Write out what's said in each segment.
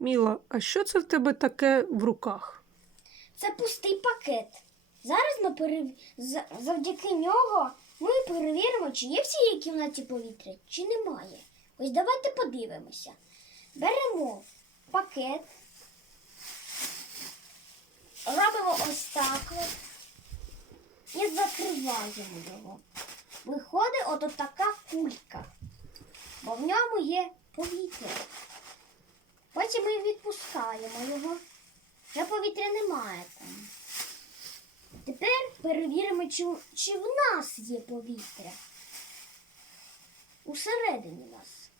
Міла, а що це в тебе таке в руках? Це пустий пакет. Зараз ми перев... завдяки нього ми перевіримо, чи є в цій кімнаті повітря, чи немає. Ось давайте подивимося. Беремо пакет, робимо ось так і закриваємо його. Виходить от така кулька, бо в ньому є повітря. Потім ми відпускаємо його. Вже повітря немає там. Тепер перевіримо, чи, чи в нас є повітря. Усередині нас.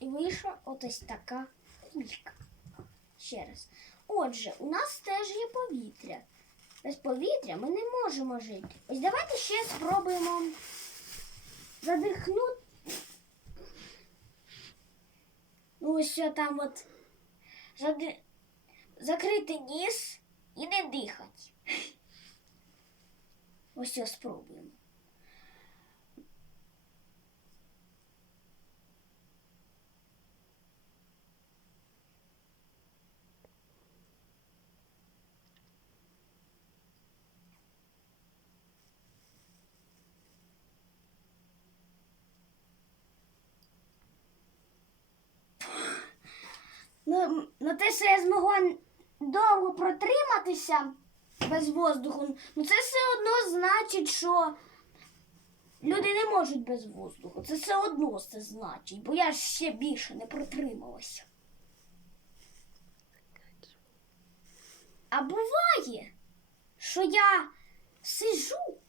І вийшла отось така кулька. Ще раз. Отже, у нас теж є повітря. Без повітря ми не можемо жити. Ось давайте ще спробуємо задихнути. Ну, що там от зади... закрити ніс і не дихати. Ось спробуємо. Ну, ну те, що я змогла довго протриматися без воздуху, ну це все одно значить, що люди не можуть без воздуху. Це все одно це значить, бо я ще більше не протрималася. А буває, що я сижу